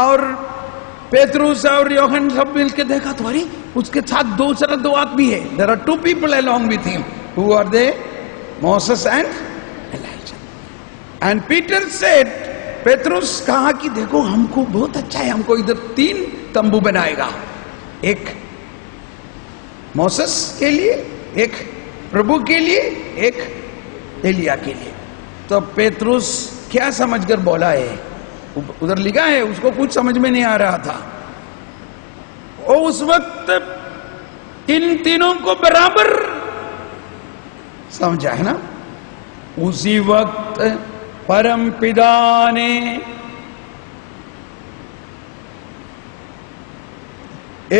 और पेतरुस और यूहन्ना सब मिलके देखा तो अरे उसके साथ दो आदमी है. There are two people along with him. Who are they? Moses and Elijah. And Peter said, Petrus कहा कि देखो हमको बहुत अच्छा है, हमको इधर 3 तंबू बनाएगा, एक मोसेस के लिए, एक प्रभु के लिए, एक एलिया के लिए. तो पेतरुस क्या समझकर बोला है, उधर लिखा है, उसको कुछ समझ में नहीं आ रहा था. वो उस वक्त इन तीनों को बराबर समझा है ना. उसी वक्त परम पिता ने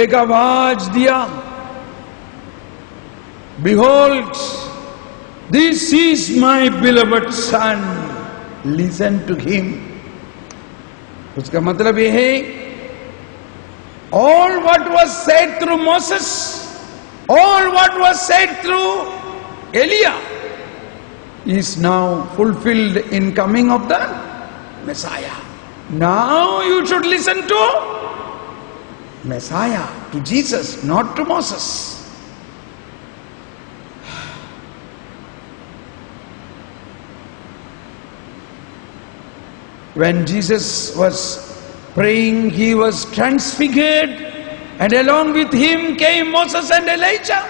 एक आवाज दिया, Behold, this is my beloved son, listen to him. उसका मतलब यह है, all what was said through Moses, all what was said through Elijah is now fulfilled in coming of the Messiah. Now you should listen to Messiah, to Jesus, not to Moses. When Jesus was praying, he was transfigured, and along with him came Moses and Elijah.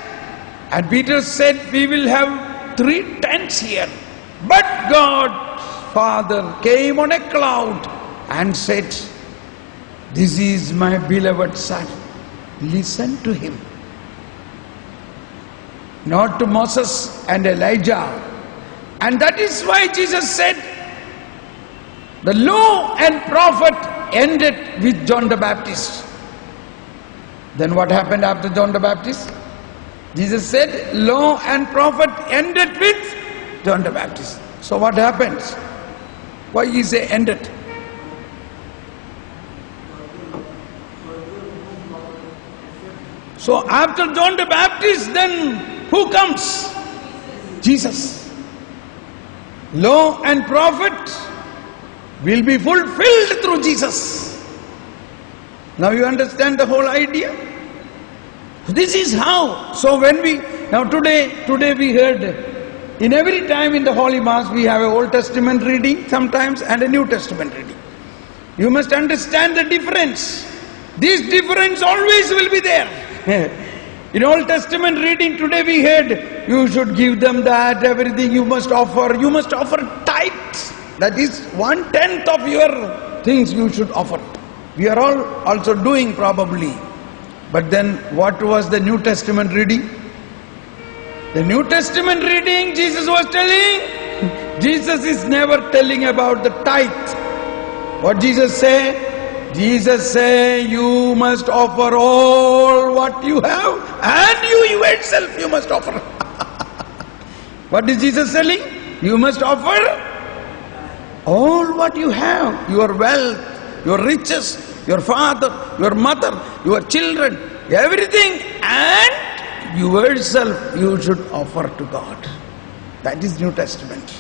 And Peter said, we will have 3 tents here. But God, Father, came on a cloud and said, this is my beloved son, listen to him. Not to Moses and Elijah. And that is why Jesus said, the law and prophet ended with John the Baptist. Then what happened after John the Baptist? Jesus said, law and prophet ended with John the Baptist. So what happens? Why he say ended? So after John the Baptist, then who comes? Jesus. Law and prophet will be fulfilled through Jesus. Now you understand the whole idea? This is how. So when today we heard, in every time in the Holy Mass we have an Old Testament reading sometimes and a New Testament reading. You must understand the difference. This difference always will be there. In Old Testament reading today we heard, you should give them that, everything you must offer tithes. That is 1/10 of your things you should offer. We are all also doing probably. But then what was the New Testament reading? The New Testament reading, Jesus was telling, Jesus is never telling about the tithe. What Jesus say? Jesus say, you must offer all what you have, and you yourself you must offer. What is Jesus telling? You must offer all what you have, your wealth, your riches, your father, your mother, your children, everything, and yourself you should offer to God. That is New Testament.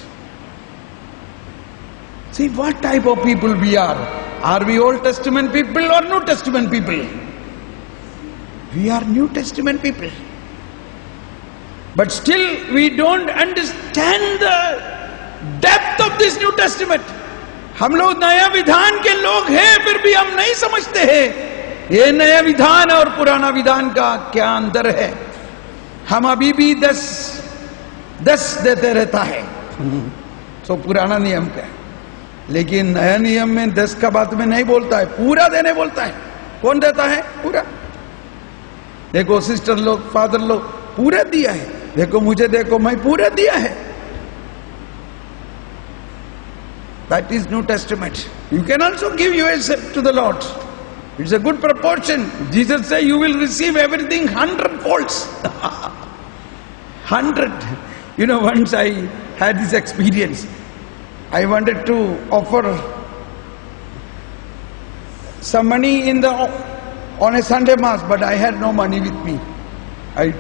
See what type of people we are. Are we Old Testament people or New Testament people? We are New Testament people. But still we don't understand the depth of this New Testament. हम लोग नया विधान के लोग हैं, फिर भी हम नहीं समझते हैं ये नया विधान और पुराना विधान का क्या अंतर है. हम अभी भी 10 देते रहता है. सो पुराना नियम का, लेकिन नया नियम में 10 का बात में नहीं बोलता है, पूरा देने बोलता है. कौन देता है? पूरा. देखो सिस्टर लोग, फादर लोग पूरा दिया है. देखो मुझे, देखो मैं पूरा दिया है. That is New Testament. You can also give yourself to the Lord. It's a good proportion. Jesus said you will receive everything 100-fold. 100. You know, once I had this experience. I wanted to offer some money on a Sunday Mass, but I had no money with me. I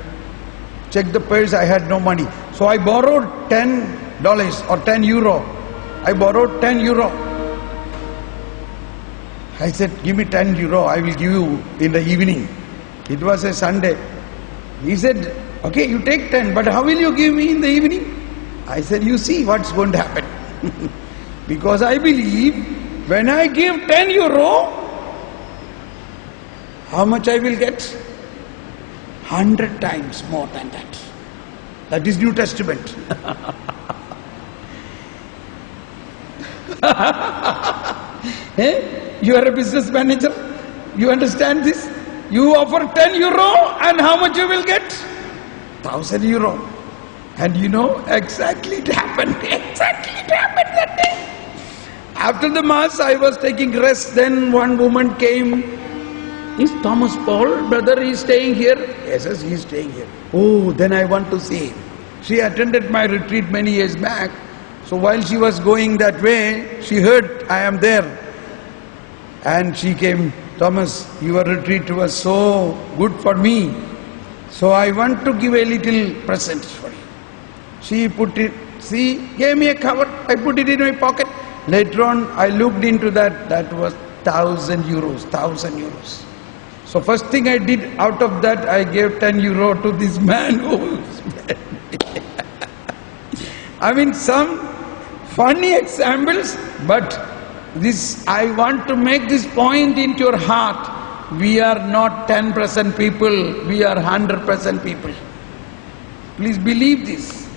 checked the purse, I had no money. So I borrowed $10 or €10. I borrowed €10. I said, give me 10 euro, I will give you in the evening. It was a Sunday. He said, okay, you take 10, but how will you give me in the evening? I said, you see what's going to happen. Because I believe when I give 10 euro, how much I will get? 100 times more than that. That is New Testament. Hey, you are a business manager. You understand this? You offer 10 euro and how much you will get? 1,000 euro. And you know, exactly it happened. Exactly it happened that day. After the mass, I was taking rest. Then one woman came. Is Thomas Paul, brother, is staying here? Yes, yes, he is staying here. Oh, then I want to see him. She attended my retreat many years back. So while she was going that way, she heard I am there. And she came, Thomas, your retreat was so good for me. So I want to give a little present for you. She put it, she gave me a cover, I put it in my pocket. Later on, I looked into that was 1,000 euros, 1,000 euros. So first thing I did out of that, I gave 10 euro to this man who I mean, some funny examples, but this, I want to make this point into your heart. We are not 10% people, we are 100% people. Please believe this.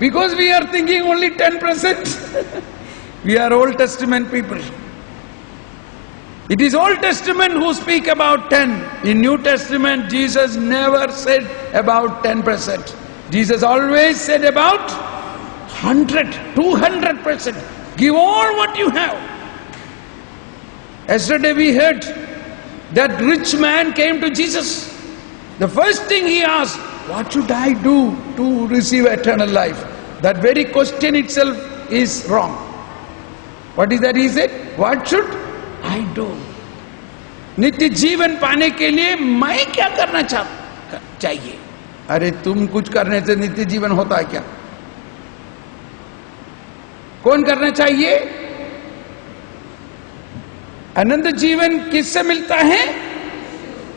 Because we are thinking only 10%. We are Old Testament people. It is Old Testament who speak about 10. In New Testament, Jesus never said about 10%. Jesus always said about 100, 200%. Give all what you have. Yesterday we heard that rich man came to Jesus. The first thing he asked, what should I do to receive eternal life? That very question itself is wrong. What is that he said? What should I do? नित्य जीवन पाने के लिए मैं क्या करना चाहिए? अरे तुम कुछ करने से नित्य जीवन होता है क्या? कौन करना चाहिए? अनंत जीवन किससे मिलता है?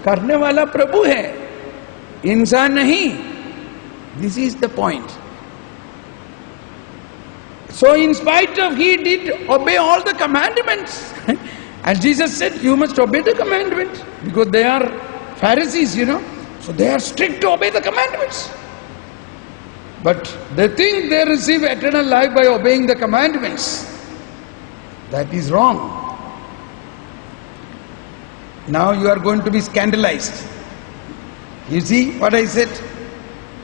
करने वाला प्रभु है, इंसान नहीं. This is the point. So in spite of he did obey all the commandments. And Jesus said, you must obey the commandments. Because they are Pharisees, you know. So they are strict to obey the commandments. But they think they receive eternal life by obeying the commandments. That is wrong. Now you are going to be scandalized. You see what I said?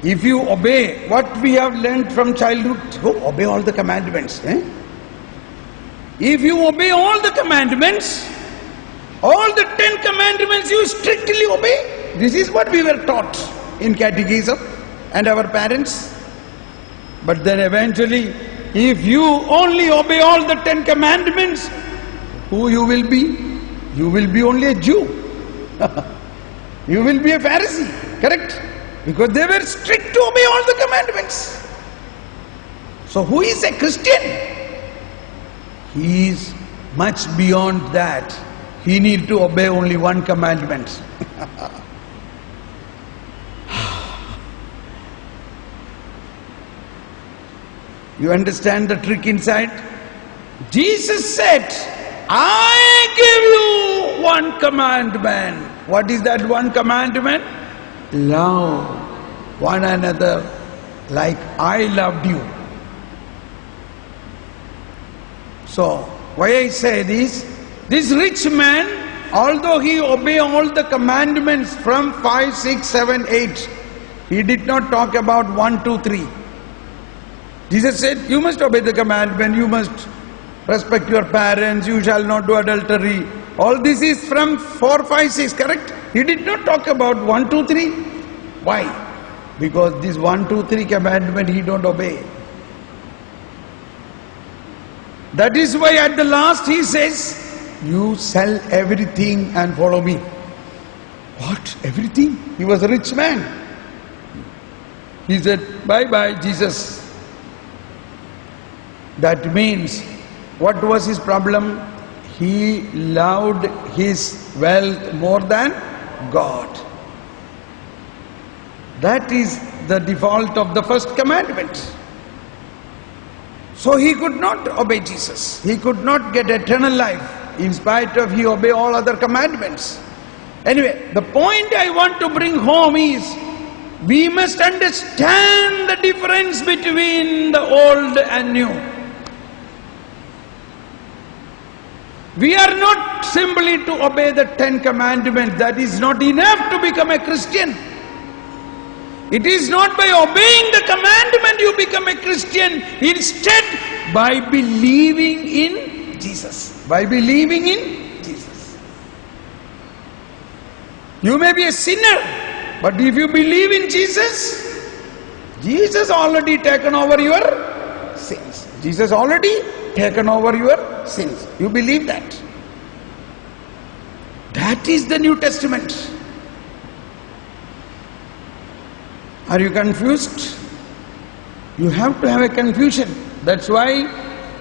If you obey what we have learned from childhood, obey all the commandments. If you obey all the commandments, all the 10 commandments you strictly obey. This is what we were taught in catechism and our parents. But then eventually, if you only obey all the 10 commandments, who you will be? You will be only a Jew. You will be a Pharisee, correct? Because they were strict to obey all the commandments. So who is a Christian? He is much beyond that. He needs to obey only one commandment. You understand the trick inside? Jesus said, I give you one commandment. What is that one commandment? Love one another like I loved you. So, why I say this rich man, although he obeyed all the commandments from 5, 6, 7, 8, he did not talk about 1, 2, 3. Jesus said, you must obey the commandment, you must respect your parents, you shall not do adultery. All this is from 4, 5, 6, correct? He did not talk about 1, 2, 3. Why? Because this 1, 2, 3 commandment he don't obey. That is why at the last he says, you sell everything and follow me. What? Everything? He was a rich man. He said, bye-bye, Jesus. That means, what was his problem? he loved his wealth more than God. That is the default of the first commandment. So he could not obey Jesus. He could not get eternal life in spite of he obey all other commandments. Anyway, the point I want to bring home is we must understand the difference between the old and new. We are not simply to obey the 10 commandments. That is not enough to become a Christian. It is not by obeying the commandment you become a Christian. Instead, by believing in Jesus. By believing in Jesus. You may be a sinner, but if you believe in Jesus, Jesus already taken over your sins. Jesus already taken over your sins. You believe that. That is the New Testament. Are you confused? You have to have a confusion. That's why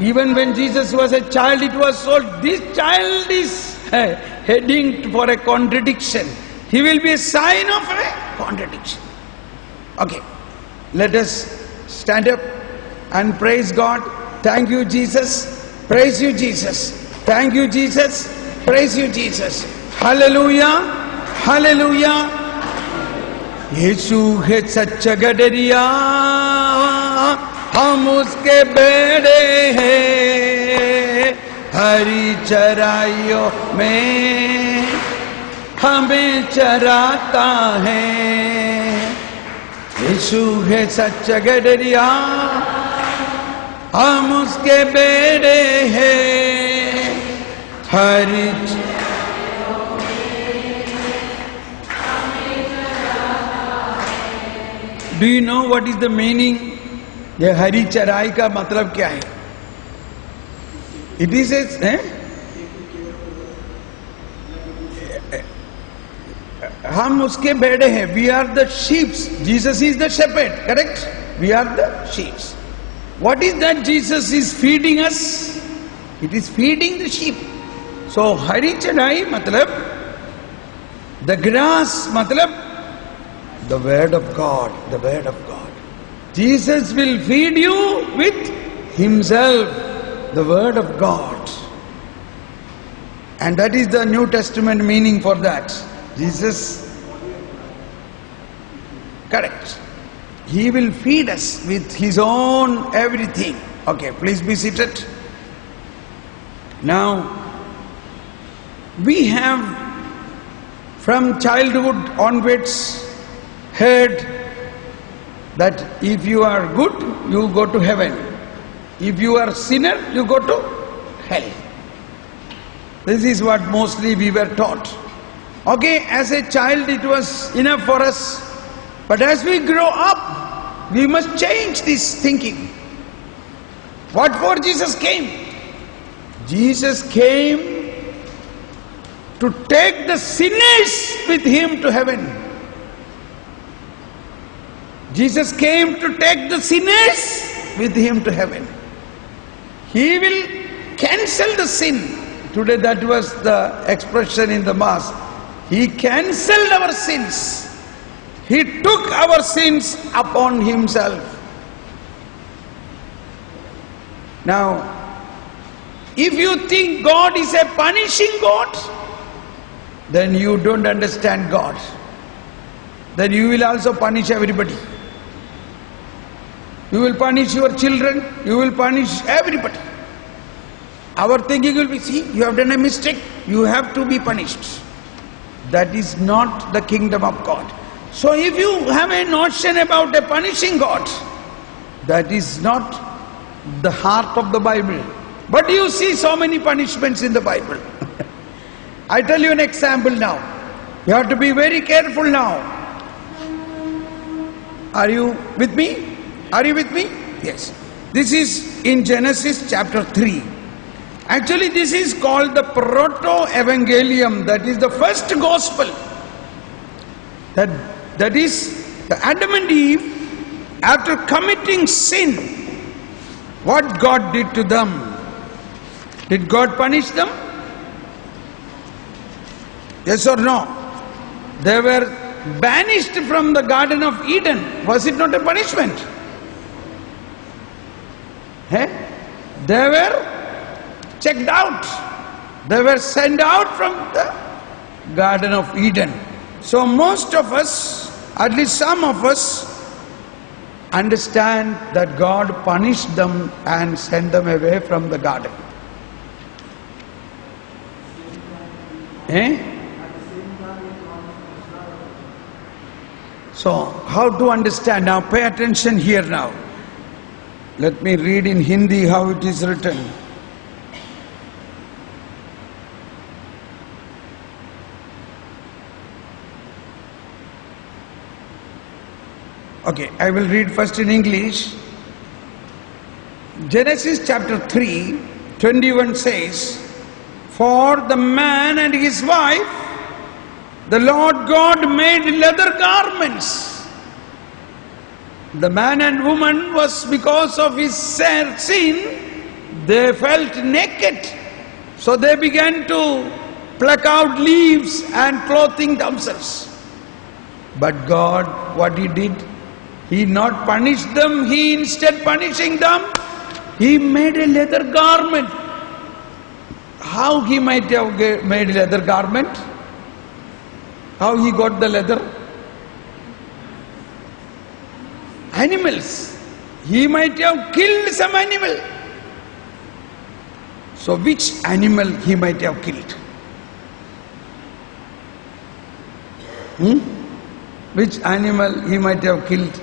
even when Jesus was a child, it was told, this child is heading for a contradiction. He will be a sign of a contradiction. Okay, let us stand up and praise God. Thank you, Jesus. Praise you, Jesus. Thank you, Jesus. Praise you, Jesus. Hallelujah. Hallelujah. यीशु है सच्चा गडरिया, हम उसके बेड़े हैं, हरी चराइयों में हमें चराता है। यीशु है सच्चा गडरिया, हम उसके बेड़े हैं, हरी। Do you know what is the meaning? ये हरी चराई का मतलब क्या है? It is a हम उसके भेड़े हैं. We are the sheep. Jesus is the shepherd, correct? We are the sheep. What is that Jesus is feeding us? It is feeding the sheep. So हरी चराई मतलब the grass मतलब the word of God, the word of God. Jesus will feed you with himself, the word of God. And that is the New Testament meaning for that. Jesus, correct. He will feed us with his own everything. Okay, please be seated. Now, we have from childhood onwards heard that if you are good, you go to heaven. If you are sinner, you go to hell. This is what mostly we were taught. Okay, as a child it was enough for us. But as we grow up, we must change this thinking. What for Jesus came? Jesus came to take the sinners with him to heaven. Jesus came to take the sinners with him to heaven. He will cancel the sin. Today that was the expression in the mass. He cancelled our sins. He took our sins upon himself. Now, if you think God is a punishing God, then you don't understand God. Then you will also punish everybody. You will punish your children, you will punish everybody. Our thinking will be, see, you have done a mistake, you have to be punished. That is not the kingdom of God. So if you have a notion about a punishing God, that is not the heart of the Bible. But you see so many punishments in the Bible. I tell you an example now. You have to be very careful now. Are you with me? Are you with me? Yes. This is in Genesis chapter 3. Actually, this is called the Proto-Evangelium. That is the first gospel. That is the Adam and Eve, after committing sin, what God did to them. Did God punish them? Yes or no? They were banished from the Garden of Eden. Was it not a punishment? Hey? They were checked out. They were sent out from the Garden of Eden. So most of us, at least some of us, understand that God punished them and sent them away from the garden. Eh? So, how to understand? Now pay attention here now. Let me read in Hindi how it is written. Okay, I will read first in English. Genesis chapter 3, 21 says, "For the man and his wife, the Lord God made leather garments." The man and woman was, because of his sin, they felt naked. So they began to pluck out leaves and clothing themselves. But God, what He did? He not punished them, He instead punishing them, He made a leather garment. How He might have made a leather garment? How He got the leather? Animals. He might have killed some animal. So which animal He might have killed? Which animal He might have killed?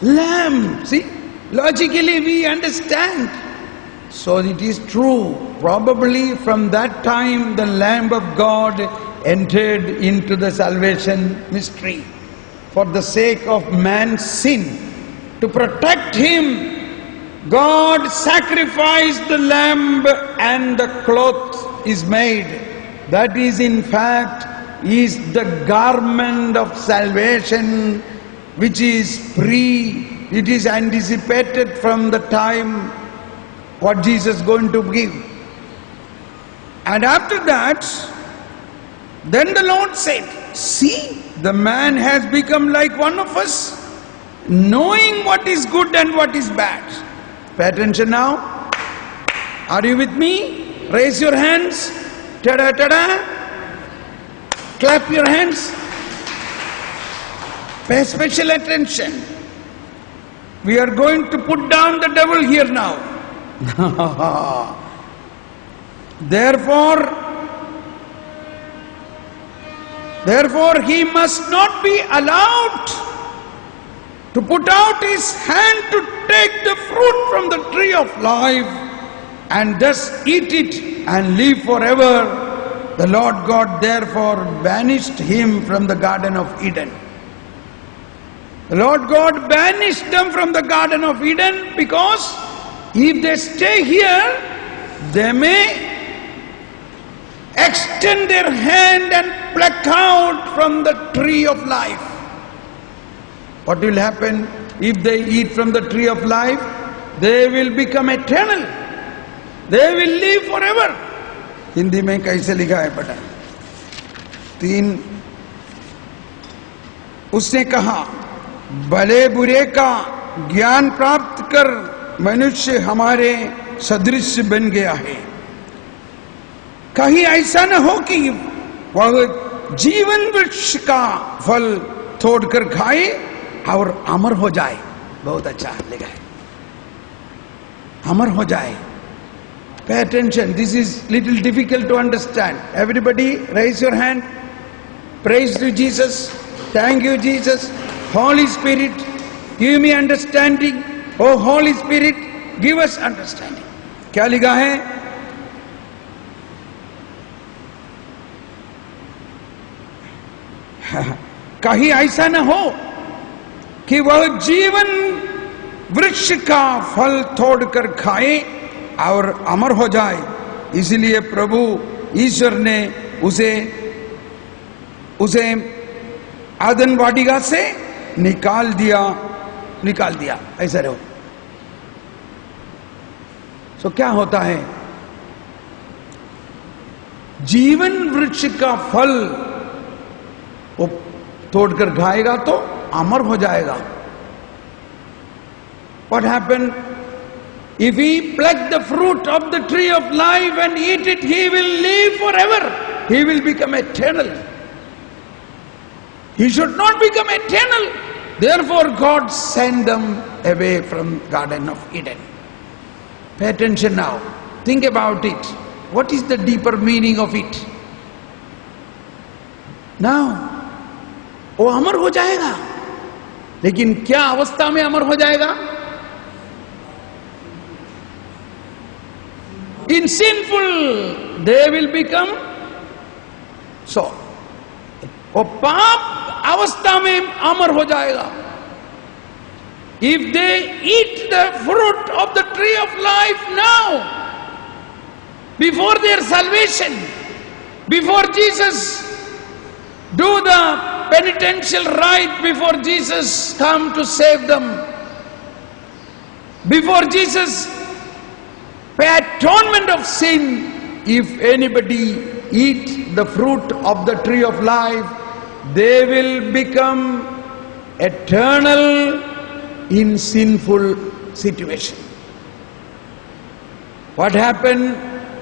Lamb. See, logically we understand. So it is true. Probably from that time the Lamb of God entered into the salvation mystery. For the sake of man's sin, to protect him, God sacrificed the lamb and the cloth is made. That is in fact is the garment of salvation, which is it is anticipated from the time what Jesus is going to give. And after that, then the Lord said, "See, the man has become like one of us, knowing what is good and what is bad." Pay attention now. Are you with me? Raise your hands. Ta-da, ta-da. Clap your hands. Pay special attention. We are going to put down the devil here now. Therefore he must not be allowed to put out his hand to take the fruit from the tree of life and thus eat it and live forever. The Lord God therefore banished him from the Garden of Eden. The Lord God banished them from the Garden of Eden because if they stay here, they may extend their hand and pluck out from the tree of life. What will happen if they eat from the tree of life? They will become eternal. They will live forever. Hindi में कैसे लिखा है बेटा? 3 उसने कहा, भले बुरे का ज्ञान प्राप्त कर मनुष्य हमारे सदृश बन गया है। कहीं ऐसा न हो कि वह जीवन वृक्ष का फल तोड़कर खाए और अमर हो जाए। बहुत अच्छा लिखा है, अमर हो जाए। Pay attention, this is little difficult to understand. Everybody raise your hand. Praise to Jesus. Thank you, Jesus. Holy Spirit, give me understanding. Oh Holy Spirit, give us understanding. क्या लिखा है? कहीं ऐसा न हो कि वह जीवन वृक्ष का फल तोड़कर खाए और अमर हो जाए। इसलिए प्रभु ईश्वर ने उसे आदन वाटिका से निकाल दिया। ऐसा रहो। सो क्या होता है? जीवन वृक्ष का फल वो तोड़कर खाएगा तो अमर हो जाएगा. What happened? If he pluck the fruit of the tree of life and eat it, he will live forever. He will become eternal. He should not become eternal. Therefore God sent them away from Garden of Eden. Pay attention now. Think about it. What is the deeper meaning of it? Now, वो अमर हो जाएगा, लेकिन क्या अवस्था में अमर हो जाएगा? In sinful, they will become so. वो पाप अवस्था में अमर हो जाएगा. If they eat the fruit of the tree of life now, before their salvation, before Jesus do the penitential rite, before Jesus come to save them, before Jesus pay atonement of sin, if anybody eat the fruit of the tree of life, they will become eternal in sinful situation. What happened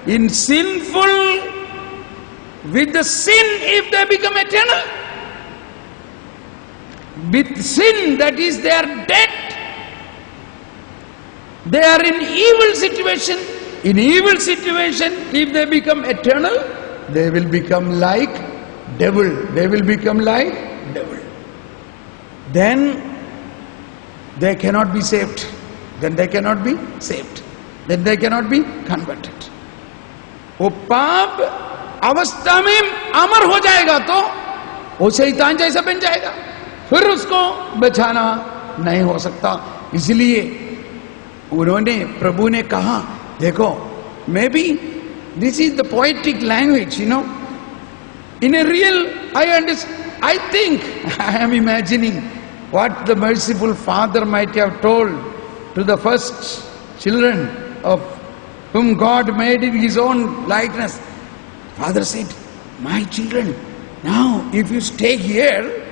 in sinful, with the sin, if they become eternal? With sin, that is, they are dead. They are in evil situation. In evil situation, if they become eternal, they will become like devil. They will become like devil. Then they cannot be saved. Then they cannot be saved. Then they cannot be converted. वो पाप अवस्था में अमर हो जाएगा तो वो शैतान जैसा बन जाएगा, फिर उसको बचाना नहीं हो सकता. इसलिए उन्होंने, प्रभु ने कहा, देखो, may be this is the poetic language, you know, in a real, I think, I am imagining what the merciful Father might have told to the first children of whom God made in His own likeness. Father said, my children, now if you stay here,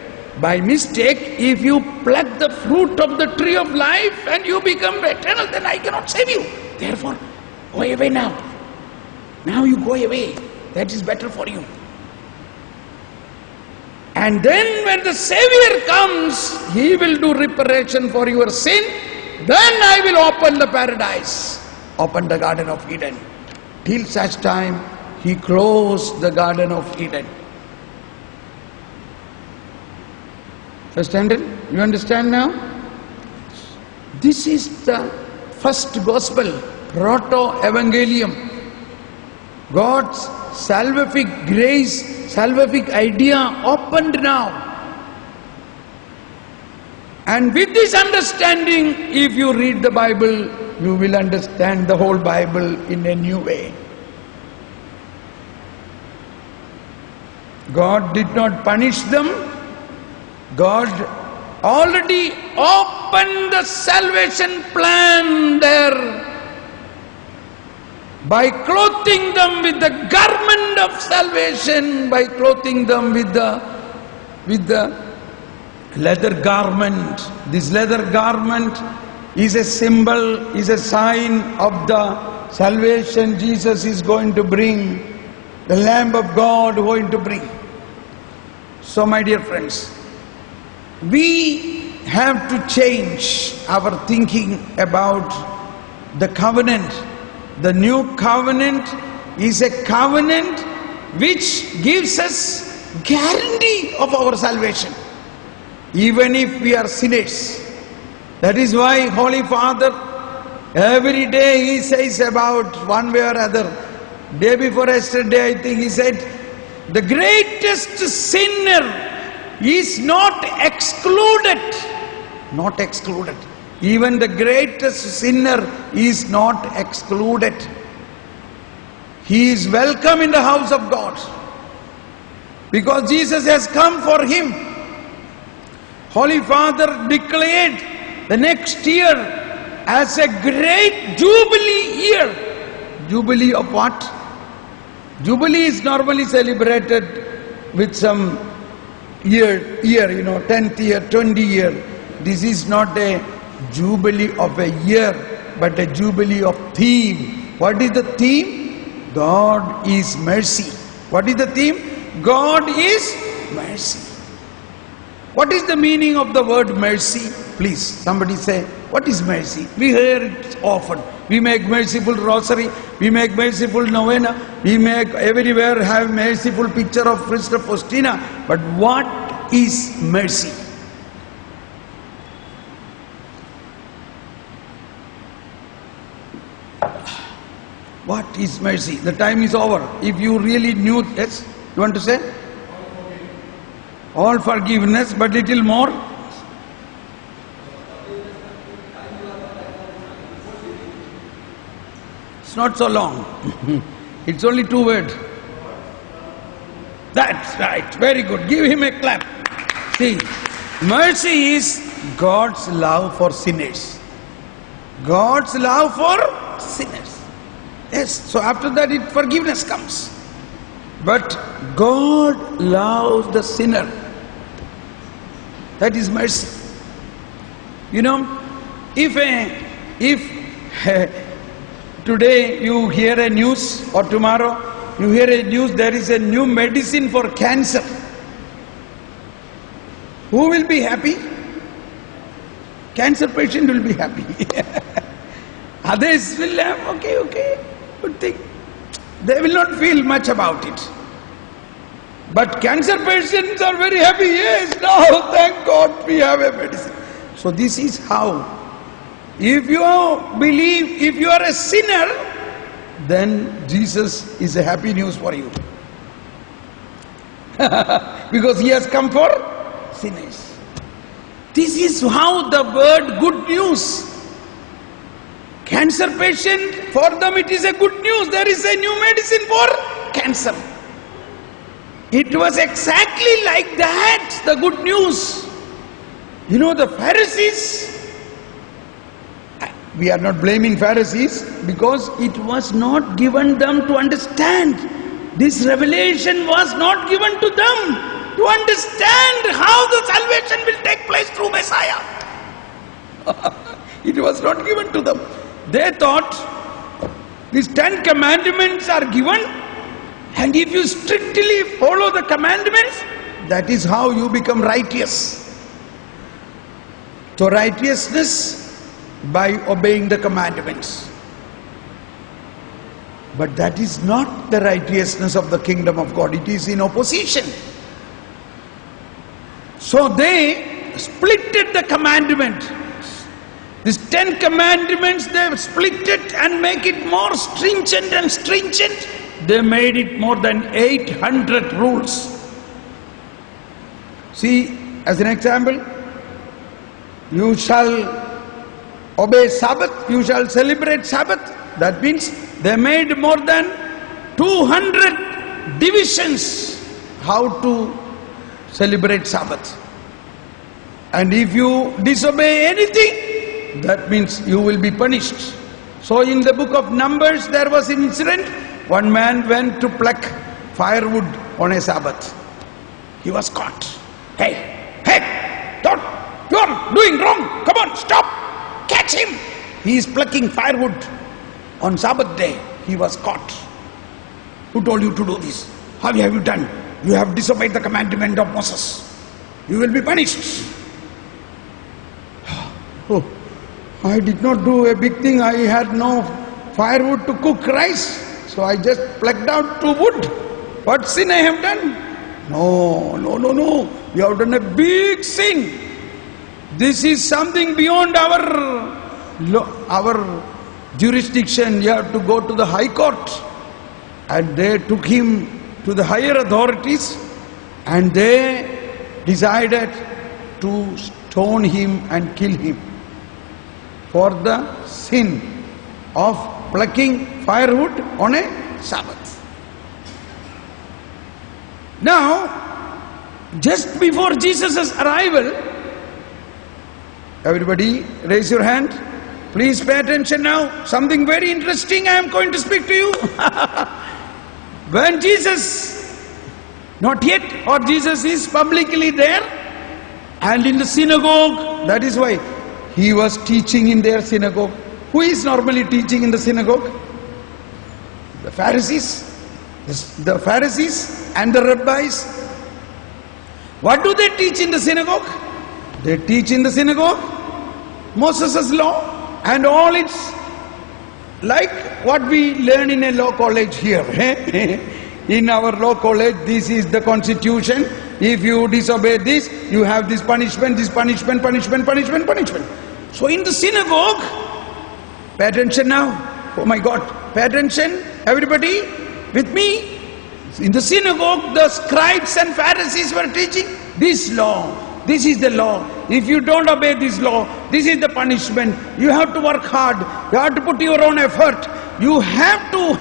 by mistake, if you pluck the fruit of the tree of life and you become eternal, then I cannot save you. Therefore, go away now. Now you go away. That is better for you. And then when the Savior comes, He will do reparation for your sin. Then I will open the paradise, open the Garden of Eden. Till such time, He closed the Garden of Eden. Understand it? You understand now? This is the first gospel, proto-evangelium. God's salvific grace, salvific idea opened now. And with this understanding, if you read the Bible, you will understand the whole Bible in a new way. God did not punish them. God already opened the salvation plan there by clothing them with the garment of salvation, by clothing them with the leather garment. This leather garment is a symbol, is a sign of the salvation Jesus is going to bring, the Lamb of God going to bring. So my dear friends, we have to change our thinking about the covenant. The new covenant is a covenant which gives us guarantee of our salvation, even if we are sinners. That is why Holy Father, every day he says about one way or other. Day before yesterday, I think he said, the greatest sinner is not excluded. Not excluded. Even the greatest sinner is not excluded. He is welcome in the house of God, because Jesus has come for him. Holy Father declared the next year as a great jubilee year. year. Jubilee of what? Jubilee is normally celebrated with some year, 10th year, 20 year. This is not a jubilee of a year, but a jubilee of theme. What is the theme? God is mercy. What is the theme? God is mercy. What is the meaning of the word mercy? Please, somebody say, what is mercy? We hear it often. We make merciful rosary, we make merciful novena, we make everywhere have merciful picture of Sister Faustina. But what is mercy? What is mercy? The time is over. If you really knew, yes, you want to say? All forgiveness, but little more. It's not so long. It's only 2 words. That's right. Very good. Give him a clap. See, mercy is God's love for sinners. God's love for sinners. Yes. So after that, forgiveness comes. But God loves the sinner. That is mercy. You know, if today you hear a news, or tomorrow you hear a news, there is a new medicine for cancer, who will be happy? Cancer patient will be happy. Others will have, okay, good thing. They will not feel much about it. But cancer patients are very happy. Yes, now thank God we have a medicine. So this is how. If you believe, if you are a sinner, then Jesus is a happy news for you. Because he has come for sinners. This is how the word good news. Cancer patient, for them it is a good news. There is a new medicine for cancer. It was exactly like that, the good news. You know, the Pharisees, we are not blaming Pharisees because it was not given them to understand. This revelation was not given to them to understand how the salvation will take place through Messiah. It was not given to them. They thought these 10 commandments are given, and if you strictly follow the commandments, that is how you become righteous. So righteousness by obeying the commandments. But that is not the righteousness of the kingdom of God. It is in opposition. So they splitted the commandment. These 10 commandments, they split it and make it more stringent and stringent. They made it more than 800 rules. See, as an example, you shall obey Sabbath, you shall celebrate Sabbath. That means they made more than 200 divisions how to celebrate Sabbath. And if you disobey anything, that means you will be punished. So in the book of Numbers, there was an incident. One man went to pluck firewood on a Sabbath. He was caught. Hey, don't, you are doing wrong. Come on, stop. Catch him. He is plucking firewood on Sabbath day. He was caught. Who told you to do this? How have you done? You have disobeyed the commandment of Moses. You will be punished. Oh, I did not do a big thing. I had no firewood to cook rice. So I just plucked out 2 wood. What sin I have done? No. You have done a big sin. This is something beyond our jurisdiction. You have to go to the high court. And they took him to the higher authorities and they decided to stone him and kill him for the sin of plucking firewood on a Sabbath. Now, just before Jesus' arrival, everybody raise your hand. Please pay attention now. Something very interesting I am going to speak to you. When Jesus, not yet, or Jesus is publicly there and in the synagogue, that is why he was teaching in their synagogue. Who is normally teaching in the synagogue? The Pharisees. The Pharisees and the rabbis. What do they teach in the synagogue? They teach in the synagogue Moses' law and all its, like what we learn in a law college here. In our law college, this is the constitution. If you disobey this, you have this punishment, punishment. So in the synagogue, pay attention now. Oh my God, pay attention, everybody, with me. In the synagogue, the scribes and Pharisees were teaching this law. This is the law. If you don't obey this law, this is the punishment. You have to work hard. You have to put your own effort. You have to.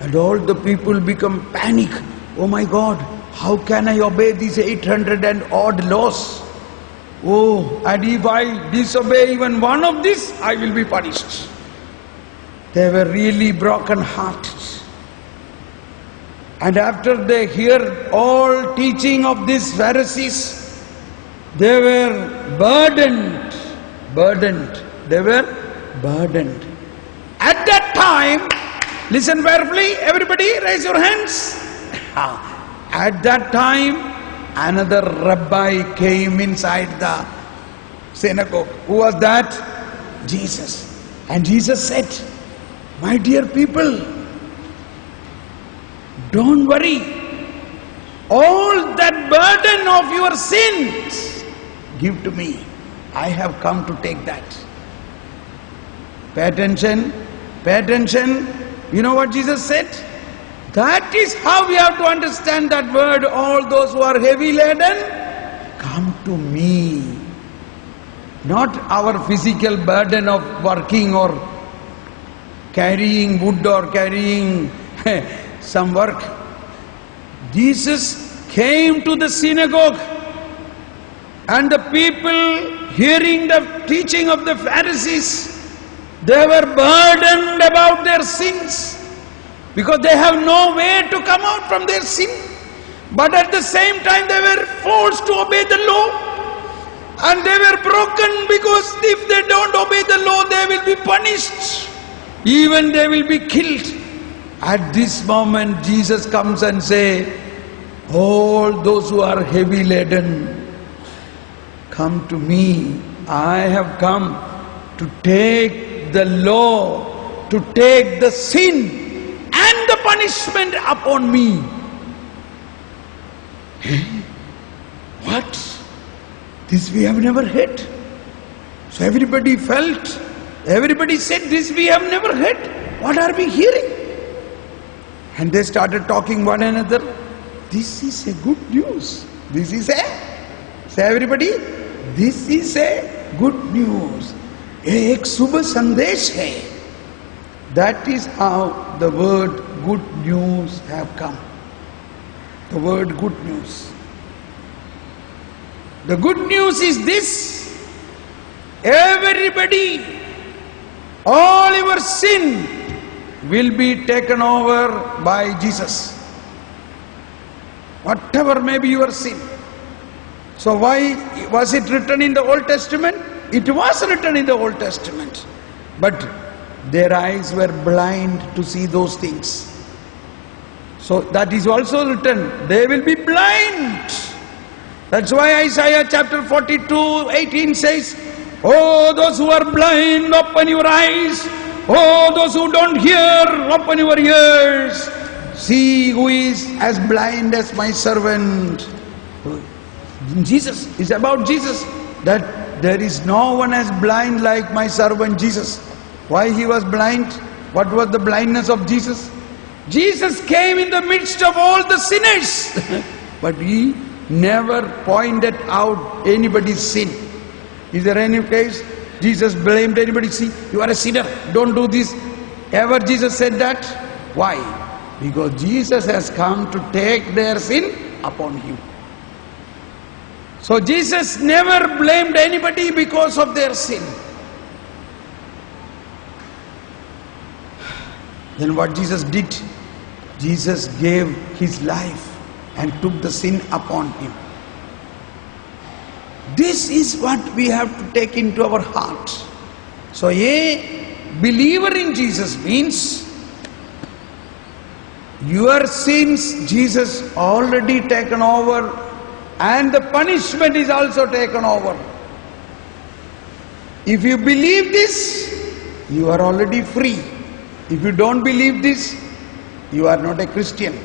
And all the people become panic. Oh my God, how can I obey these 800 and odd laws? Oh, and if I disobey even one of these, I will be punished. They were really broken hearted. And after they hear all teaching of these Pharisees, they were burdened. They were burdened. At that time, listen carefully, everybody, raise your hands. At that time, another rabbi came inside the synagogue. Who was that? Jesus. And Jesus said, my dear people, don't worry. All that burden of your sins, give to me. I have come to take that. Pay attention. Pay attention. You know what Jesus said? That is how we have to understand that word. All those who are heavy laden, come to me. Not our physical burden of working or carrying wood or carrying some work. Jesus came to the synagogue, and the people hearing the teaching of the Pharisees, they were burdened about their sins because they have no way to come out from their sin. But at the same time they were forced to obey the law, and they were broken because if they don't obey the law, they will be punished. Even they will be killed. At this moment, Jesus comes and says, all those who are heavy laden, come to me. I have come to take the law, to take the sin and the punishment upon me. What? This we have never heard. So everybody felt, everybody said, this we have never heard. What are we hearing? And they started talking one another. This is a good news. This is a, say everybody, this is a good news. Ek subh sandesh hai. That is how the word good news have come. The word good news. The good news is this: everybody, all your sin will be taken over by Jesus. Whatever may be your sin. So why was it written in the Old Testament? It was written in the Old Testament. But their eyes were blind to see those things. So that is also written. They will be blind. That's why Isaiah chapter 42:18 says, oh, those who are blind, open your eyes. Oh, those who don't hear, open your ears. See who is as blind as my servant. Jesus is about Jesus. That there is no one as blind like my servant Jesus. Why he was blind? What was the blindness of Jesus? Jesus came in the midst of all the sinners. But he never pointed out anybody's sin. Is there any case Jesus blamed anybody? See, you are a sinner, don't do this. Ever Jesus said that? Why? Because Jesus has come to take their sin upon him. So Jesus never blamed anybody because of their sin. Then what Jesus did? Jesus gave his life and took the sin upon him. This is what we have to take into our heart. So a believer in Jesus means your sins Jesus already taken over, and the punishment is also taken over. If you believe this, you are already free. If you don't believe this, you are not a Christian.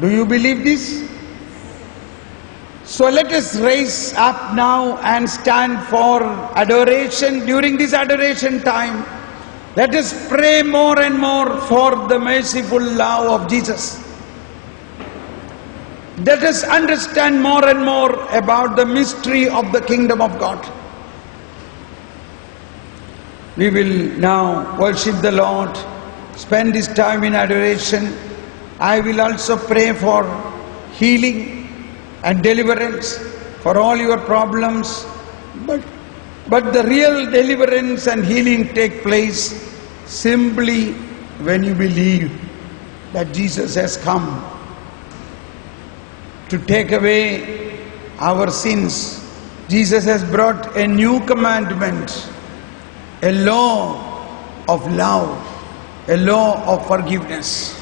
Do you believe this? So let us rise up now and stand for adoration. During this adoration time, let us pray more and more for the merciful love of Jesus. Let us understand more and more about the mystery of the kingdom of God. We will now worship the Lord, spend this time in adoration. I will also pray for healing and deliverance for all your problems. But the real deliverance and healing take place simply when you believe that Jesus has come to take away our sins. Jesus has brought a new commandment, a law of love, a law of forgiveness.